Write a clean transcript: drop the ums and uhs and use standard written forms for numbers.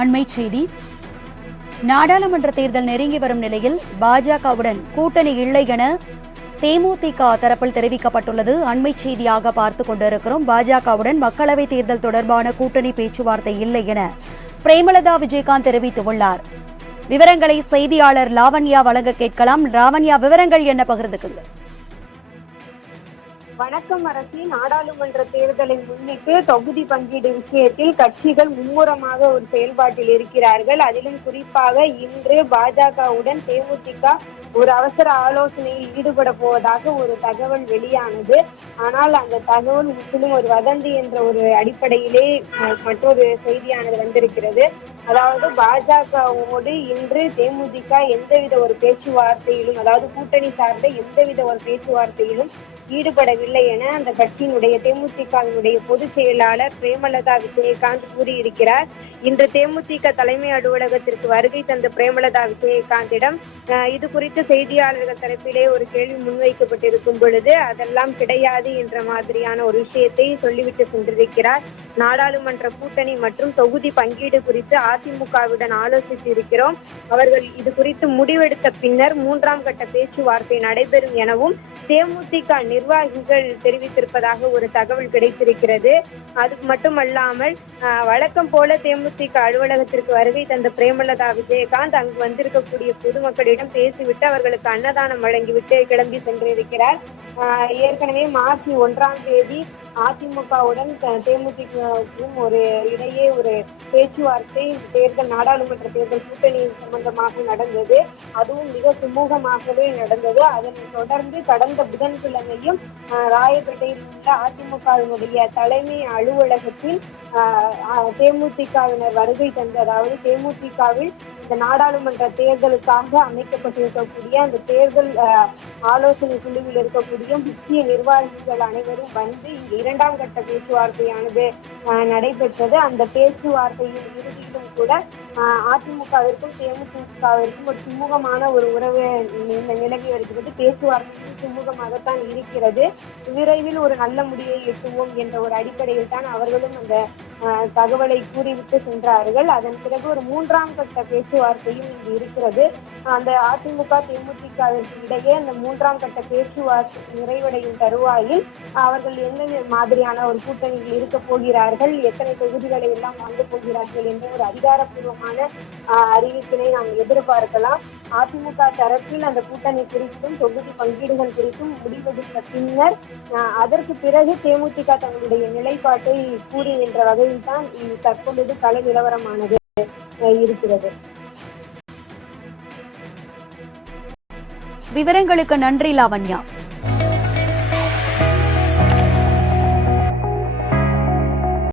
அண்மைச் செய்தி. நாடாளுமன்ற தேர்தல் நெருங்கி வரும் நிலையில் பாஜகவுடன் கூட்டணி இல்லை என தேமுதிக தரப்பில் தெரிவிக்கப்பட்டுள்ளது. அண்மைச் செய்தியாக பார்த்துக் கொண்டிருக்கிறோம். பாஜகவுடன் மக்களவைத் தேர்தல் தொடர்பான கூட்டணி பேச்சுவார்த்தை இல்லை என பிரேமலதா விஜயகாந்த் தெரிவித்துள்ளார். விவரங்களை செய்தியாளர் லாவண்யா வழங்க கேட்கலாம். லாவண்யா, விவரங்கள் என்ன பகிர்ந்துக்குங்க? வணக்கம் அரசி. நாடாளுமன்ற தேர்தலை முன்னிட்டு தொகுதி பங்கீடு விஷயத்தில் கட்சிகள் மும்முரமாக ஒரு செயல்பாட்டில் இருக்கிறார்கள். அதிலும் குறிப்பாக இன்று பாஜகவுடன் தேமுதிக ஒரு அவசர ஆலோசனையில் ஈடுபட போவதாக ஒரு தகவல் வெளியானது. ஆனால் அந்த தகவல் முற்றிலும் ஒரு வதந்தி என்ற ஒரு அடிப்படையிலே மற்றொரு செய்தியானது வந்திருக்கிறது. அதாவது பாஜகவோடு இன்று தேமுதிக எந்தவித ஒரு பேச்சுவார்த்தையிலும், அதாவது கூட்டணி சார்ந்த எந்தவித ஒரு பேச்சுவார்த்தையிலும் ஈடுபடவில்லை என அந்த கட்சியினுடைய தேமுதிகவினுடைய பொதுச் செயலாளர் பிரேமலதா விஜயகாந்த் கூறியிருக்கிறார். இன்று தேமுதிக தலைமை அலுவலகத்திற்கு வருகை தந்த பிரேமலதா விஜயகாந்திடம் இது குறித்து செய்தியாளர்கள் தரப்பிலே ஒரு கேள்வி முன்வைக்கப்பட்டிருக்கும் பொழுது அதெல்லாம் கிடையாது என்ற மாதிரியான ஒரு விஷயத்தை சொல்லிவிட்டு சென்றிருக்கிறார். நாடாளுமன்ற கூட்டணி மற்றும் தொகுதி பங்கீடு குறித்து அதிமுகவுடன் ஆலோசித்து இருக்கிறோம். அவர்கள் இது குறித்து முடிவெடுத்த பின்னர் 3ஆம் கட்ட பேச்சுவார்த்தை நடைபெறும் எனவும் தேமுதிக நிர்வாகிகள் தெரிவித்திருப்பதாக ஒரு தகவல் கிடைத்திருக்கிறது. அது மட்டுமல்லாமல் வழக்கம் போல தேமுதிக அலுவலகத்திற்கு வருகை தந்த பிரேமலதா விஜயகாந்த் அங்கு வந்திருக்கக்கூடிய பொதுமக்களிடம் பேசிவிட்டு அவர்களுக்கு அன்னதானம் வழங்கிவிட்டு கிளம்பி சென்றிருக்கிறார். ஏற்கனவே மார்ச் 1ஆம் தேதி அதிமுகவுடன் தேமுதிகவும் ஒரு இடையே ஒரு பேச்சுவார்த்தை நாடாளுமன்ற தேர்தல் கூட்டணி சம்பந்தமாக நடந்தது. அதுவும் மிக சுமூகமாகவே நடந்தது. அதனைத் தொடர்ந்து கடந்த புதன்கிழமையும் ராயப்பேட்டையில் உள்ள அதிமுகவினுடைய தலைமை அலுவலகத்தில் தேமுதிகவினர் வருகை தந்து, அதாவது தேமுதிகவில் இந்த நாடாளுமன்ற தேர்தலுக்காக அமைக்கப்பட்டிருக்கக்கூடிய அந்த தேர்தல் ஆலோசனை குழுவில் இருக்கக்கூடிய முக்கிய நிர்வாகிகள் அனைவரும் வந்து இங்கு 2ஆம் கட்ட பேச்சுவார்த்தையானது நடைபெற்றது. அந்த பேச்சுவார்த்தையின் இறுதியிலும் கூட அதிமுகவிற்கும் தேமுதிகவிற்கும் ஒரு சுமூகமான ஒரு உறவு நிலவி வருகிறது. பேச்சுவார்த்தையும் சுமூகமாகத்தான் இருக்கிறது. விரைவில் ஒரு நல்ல முடிவை எட்டுவோம் என்ற ஒரு அடிப்படையில் தான் அவர்களும் அந்த தகவலை கூறிவிட்டு சென்றார்கள். அதன் பிறகு ஒரு 3ஆம் கட்ட பேச்சுவார்த்தையும் இங்கு இருக்கிறது. அந்த அதிமுக தேமுதிகவிற்கு இடையே அந்த 3ஆம் கட்ட பேச்சுவார்த்தை நிறைவடையும் தருவாயில் அவர்கள் எந்த மாதிரியான ஒரு கூட்டணியில் இருக்க போகிறார்கள், எத்தனை தொகுதிகளை எல்லாம் வாங்க போகிறார்கள் என்ற ஒரு அதிகாரப்பூர்வமான அறிவிப்பினை நாம் எதிர்பார்க்கலாம். அதிமுக தரப்பில் அந்த கூட்டணி குறித்தும் தொகுதி பங்கீடுகள் குறித்தும் முடிவெடுத்த பின்னர் அதற்கு பிறகு தேமுதிக தங்களுடைய நிலைப்பாட்டை கூறி என்ற வகையில் தான் தற்பொழுது கள நிலவரமானது இருக்கிறது. விவரங்களுக்கு நன்றி லாவண்யா.